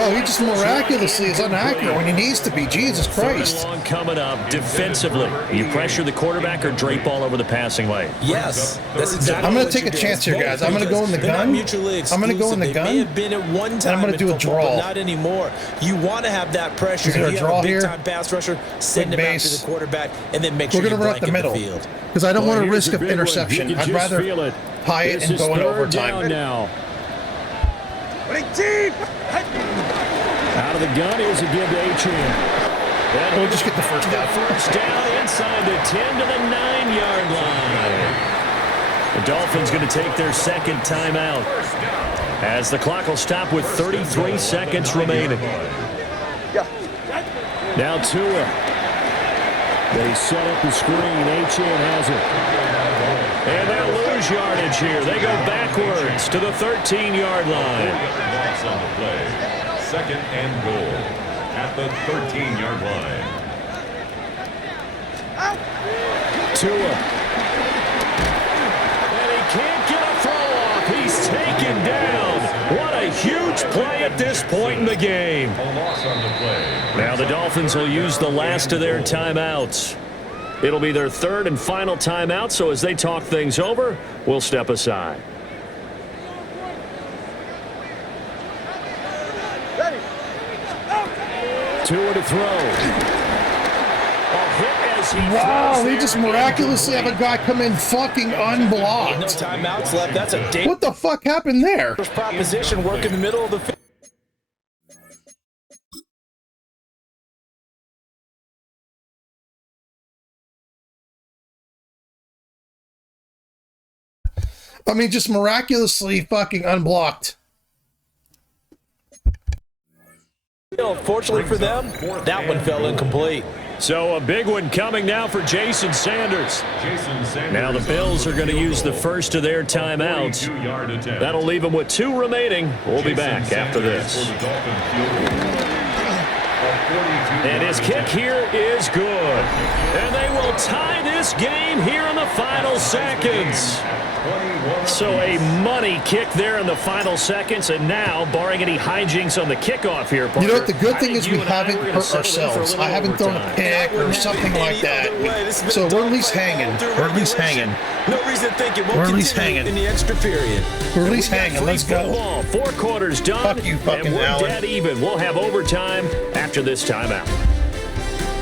Oh, he just miraculously is inaccurate when he needs to be. Jesus Christ. Third and long coming up defensively. You pressure the quarterback or drape all over the passing lane? Yes. That's exactly I'm going to what take you a do. chance here, guys. I'm going to go in the They're not gun. mutually I'm going to go in the exclusive. gun. They may have been at one time I'm going to do a football, draw. but not anymore. You want to have that pressure. Is there a If you draw have a here? big-time pass rusher, send Big him base. out to the quarterback, and then make sure We're you going to run up the blanket middle the field. because I don't want to Here's risk a an big one. interception. You can I'd just rather feel it. tie it This and is go in third down overtime. now. Out of the gun, here's a give to H.M. We'll just get the first down. First down inside the 10 to the 9-yard line. The Dolphins going to take their second timeout as the clock will stop with 33 seconds remaining. Now Tua. They set up the screen. H.M. has it. And they'll lose yardage here. They go backwards to the 13-yard line. Loss on the play. Second and goal at the 13-yard line. Tua. And he can't get a throw off. He's taken down. What a huge play at this point in the game. A loss on the play. Now the Dolphins will use the last of their timeouts. It'll be their third and final timeout, so as they talk things over, we'll step aside. Tua to throw. Wow, they just miraculously have a guy come in fucking No unblocked. timeouts left. That's a dangerous What the fuck happened there? proposition. Work in the middle of the field. I mean, just miraculously fucking unblocked. Fortunately for them, that one fell incomplete. So a big one coming now for Jason Sanders. Now the Bills are going to use the first of their timeouts. That'll leave them with 2 remaining. We'll be back after this. And his kick here is good. And they will tie this game here in the final seconds. So a money kick there in the final seconds, and now, barring any hijinks on the kickoff here, Parker, You know what? The good thing I is think we you and I haven't were gonna hurt settle in for a ourselves. little I haven't thrown a overtime. pick or something like that. So we're at least hanging. We're at least hanging. No reason to think it won't We're at least continue hanging. in the extra period. We're at least hanging. Let's go. Ball, 4 quarters done, Fuck you, fucking and we're Allen. dead even. We'll have overtime after this timeout.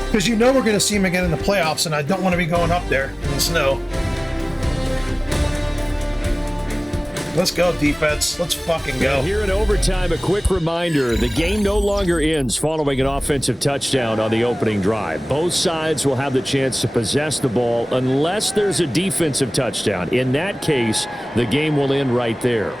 Because you know we're going to see him again in the playoffs, and I don't want to be going up there in the snow. Let's go, defense. Let's fucking go. And here in overtime, a quick reminder, the game no longer ends following an offensive touchdown on the opening drive. Both sides will have the chance to possess the ball unless there's a defensive touchdown. In that case, the game will end right there.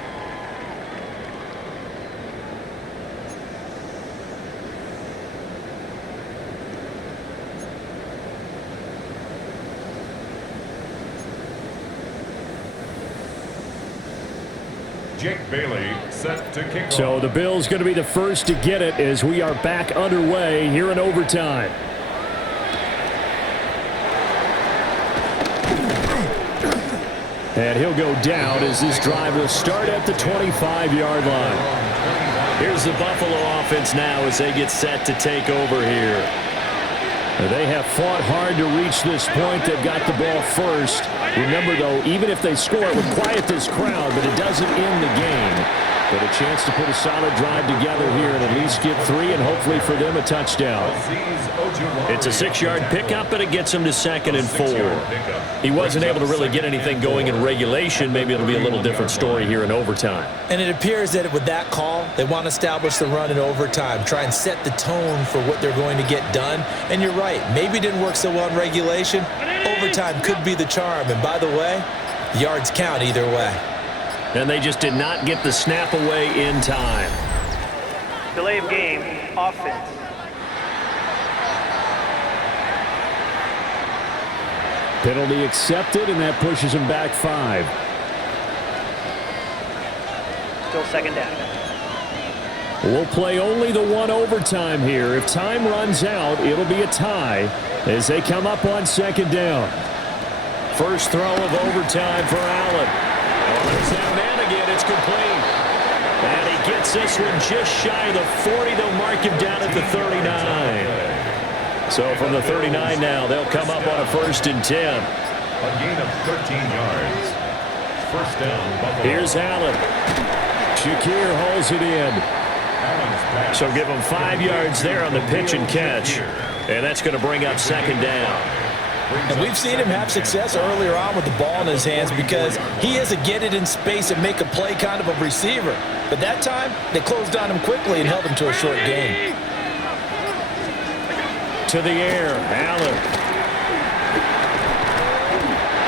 Jake Bailey set to kick So off. the Bills going to be the first to get it as we are back underway here in overtime. And he'll go down as this drive will start at the 25-yard line. Here's the Buffalo offense now as they get set to take over here. They have fought hard to reach this point. They've got the ball first. Remember, though, even if they score, it would quiet this crowd, but it doesn't end the game. But a chance to put a solid drive together here and at least get 3 and hopefully for them a touchdown. It's a 6-yard pickup, but it gets him to 2nd and 4. He wasn't able to really get anything going in regulation. Maybe it'll be a little different story here in overtime. And it appears that with that call, they want to establish the run in overtime, try and set the tone for what they're going to get done. And you're right, maybe it didn't work so well in regulation. Overtime could be the charm. And by the way, yards count either way. And they just did not get the snap away in time. Delay of game, offense. Penalty accepted, and that pushes him back 5. Still 2nd down. We'll play only the 1 overtime here. If time runs out, it'll be a tie as they come up on 2nd down. First throw of overtime for Allen. There's that man again. It's complete. And he gets this one just shy of the 40. They'll mark him down at the 39. So from the 39 now, they'll come up on a 1st and 10. A gain of 13 yards. First down, Buffalo. Here's Allen. Shakir hauls it in. So give him 5 yards there on the pitch and catch. And that's going to bring up 2nd down. And we've seen him have success earlier on with the ball in his hands because he is a get it in space and make a play kind of a receiver. But that time, they closed on him quickly and held him to a short gain. To the air, Allen.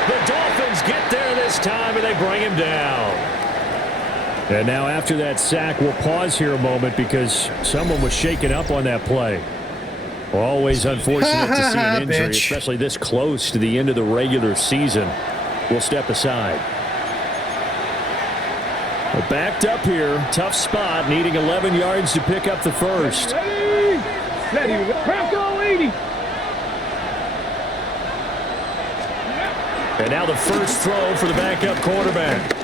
The Dolphins get there this time, and they bring him down. And now after that sack, we'll pause here a moment because someone was shaken up on that play. Always unfortunate to see an injury, especially this close to the end of the regular season. We'll step aside. Well, backed up here, tough spot, needing 11 yards to pick up the first. And now the first throw for the backup quarterback.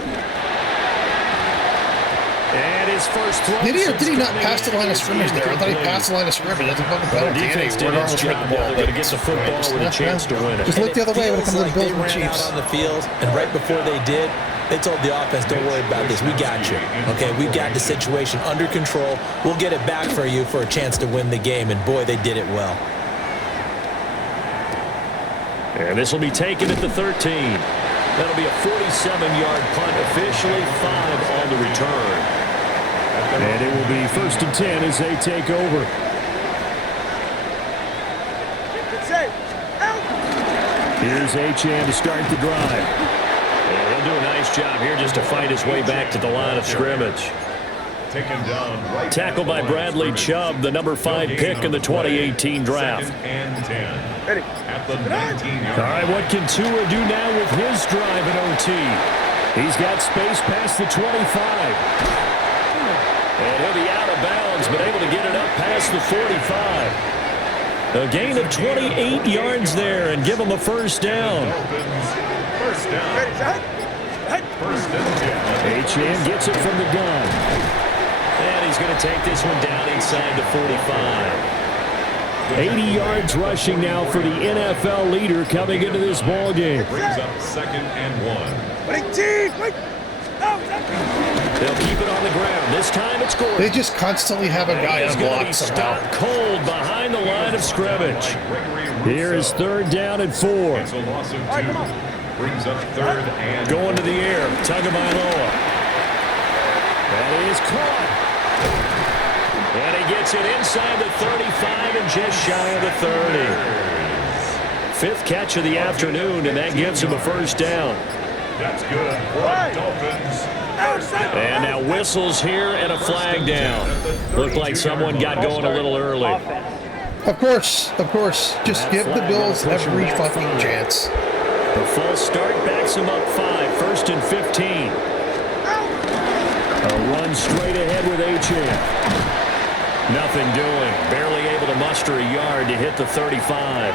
And his first throw. Did he not pass the line of scrimmage there? I thought he passed the line of scrimmage. That's a fucking penalty. Defense did its job. They're going to get the football with a chance to win it. Just look the other way when it comes to the Bills and They ran Chiefs. out on the field, and right before they did, they told the offense, don't worry about this. We got you. Okay, we've got the situation under control. We'll get it back for you for a chance to win the game. And, boy, they did it well. And this will be taken at the 13. That'll be a 47-yard punt, officially 5 on the return. And it will be 1st and 10 as they take over. Here's Achane to start the drive. And he'll do a nice job here just to fight his way back to the line of scrimmage. Taken down right. Tackled by Bradley Chubb, the number 5 pick in the 2018 draft. 2nd and 10. Ready. At the 19-yard. All right, what can Tua do now with his drive in OT? He's got space past the 25. And he'll be out of bounds, but able to get it up past the 45. A gain of 28 yards there and give him a first down. First down. First and 10. Achane gets it from the gun. And he's going to take this one down inside the 45. 80 yards rushing now for the NFL leader coming into this ball game. Brings up 2nd and 1. They'll keep it on the ground. This time it's Gordon. They just constantly have a guy unblocked somehow. Stopped cold behind the line of scrimmage. Here is 3rd down and 4. It's a loss of 2. Brings up 3rd and going to the air. Tagovailoa. That is caught. And he gets it inside the 35 and just shy of the 30. 5th catch of the afternoon, and that gives him a first down. That's good for Dolphins. And now whistles here and a flag down. Looked like someone got going a little early. Of course. Just give the Bills every fucking chance. The false start backs him up 5. 1st and 15. A run straight ahead with Achane. Nothing doing. Barely able to muster a yard to hit the 35.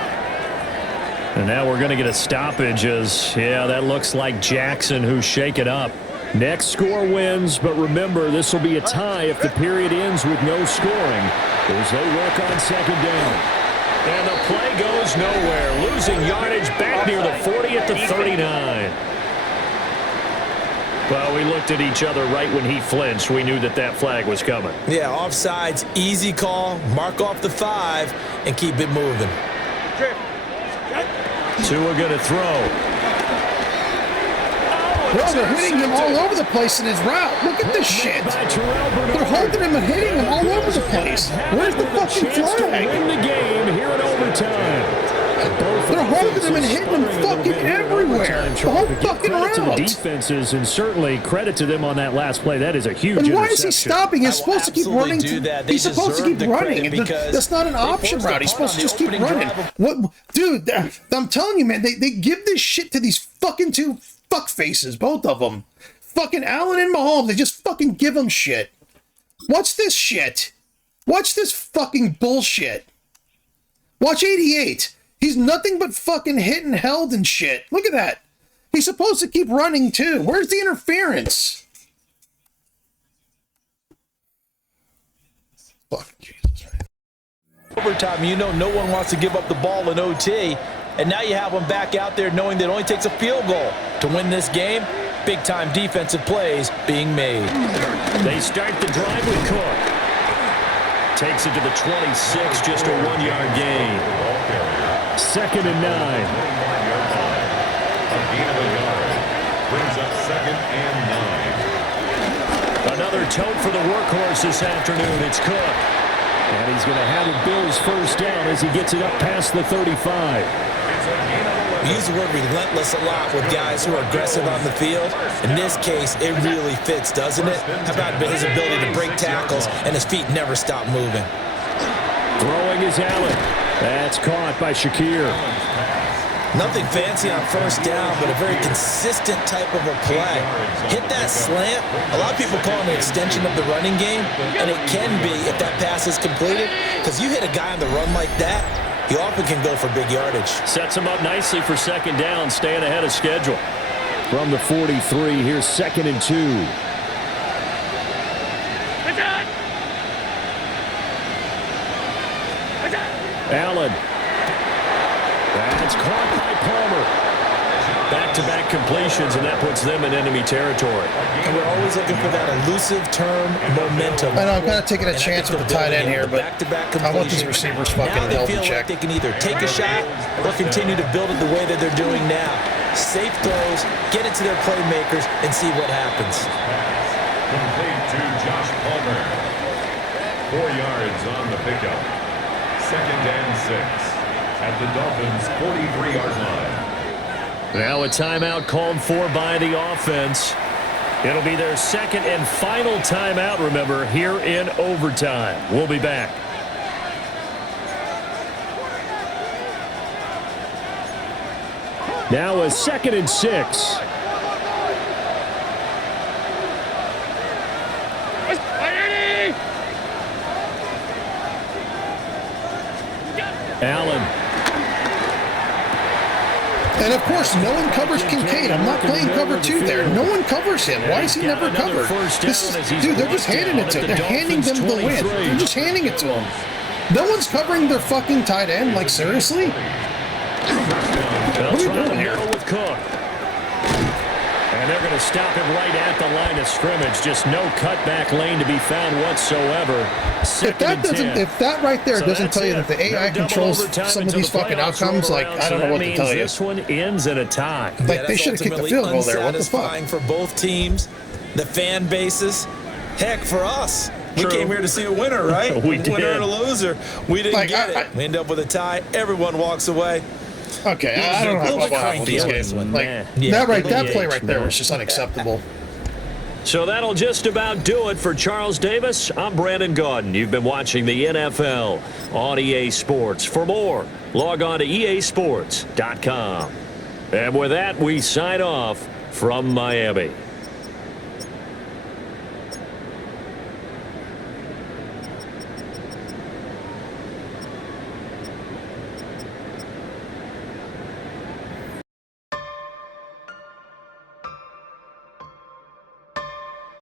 And now we're going to get a stoppage as, yeah, that looks like Jackson who's shaken up. Next score wins, but remember, this will be a tie if the period ends with no scoring as they work on 2nd down. And the play goes nowhere. Losing yardage back near the 40 at the 39. Well, we looked at each other right when he flinched. We knew that that flag was coming. Yeah, offsides, easy call. Mark off the 5 and keep it moving. Tua going to throw. Bro, they're hitting him all over the place in his route. Look at this shit. They're holding him and hitting him all over the place. Where's the fucking flag? Win the game here in overtime. They're holding him and hitting him fucking everywhere. The whole fucking route. To the route. defenses, and certainly credit to them on that last play. That is a huge And why interception. is he stopping? He's supposed to keep running. He's supposed to keep running. That's not an option route. He's supposed to just keep running. What, dude? I'm telling you, man. They give this shit to these fucking two fuck faces, both of them. Fucking Allen and Mahomes. They just fucking give them shit. Watch this shit. Watch this fucking bullshit. Watch 88. He's nothing but fucking hit and held and shit. Look at that. He's supposed to keep running too. Where's the interference? Fuck Jesus. Overtime, you know no one wants to give up the ball in OT. And now you have them back out there knowing that it only takes a field goal to win this game. Big-time defensive plays being made. They start the drive with Cook. Takes it to the 26, just a 1-yard gain. 2nd and 9. Brings up 2nd and 9. Another tote for the workhorse this afternoon. It's Cook. And he's going to have a Bills first down as he gets it up past the 35. We use the word relentless a lot with guys who are aggressive on the field. In this case, it really fits, doesn't it? How about his ability to break tackles and his feet never stop moving? Throwing is Allen. That's caught by Shakir. Nothing fancy on first down, but a very consistent type of a play. Hit that slant. A lot of people call it an extension of the running game, and it can be if that pass is completed, because you hit a guy on the run like that, he often can go for big yardage. Sets him up nicely for 2nd down, staying ahead of schedule. From the 43, here's 2nd and 2. Allen. That's caught by Palmer. Back-to-back completions, and that puts them in enemy territory. And we're always looking for that elusive term, momentum. I know, I'm kind of taking a chance with the tight end here, but I want these receivers fucking held in check. They can either take a shot or continue to build it the way that they're doing now. Safe throws, get it to their playmakers, and see what happens. Complete to Josh Palmer. 4 yards on the pickup. 2nd and 6 at the Dolphins' 43-yard line. Now a timeout called for by the offense. It'll be their 2nd and final timeout, remember, here in overtime. We'll be back. Now a 2nd and 6. Allen. And, of course, no one covers Kincaid. I'm not playing cover 2 there. No one covers him. Why is he never covered? Dude, they're just handing it to him. They're handing them the win. They're just handing it to him. No one's covering their fucking tight end. Like, seriously? What are you doing here? With Cook. And they're going to stop him right at the line of scrimmage. Just no cutback lane to be found whatsoever. If that right there doesn't tell you that the AI controls some of these fucking outcomes, like, I don't know what to tell you. This one ends in a tie. Like, they should have kicked the field goal there. What the fuck? For both teams, the fan bases, heck, for us. We came here to see a winner, right? We did. Winner and a loser. We didn't get it. We end up with a tie. Everyone walks away. Okay, I don't know what happened with these guys. Like, that play right there was just unacceptable. So that'll just about do it for Charles Davis. I'm Brandon Gaudin. You've been watching the NFL on EA Sports. For more, log on to easports.com. And with that, we sign off from Miami.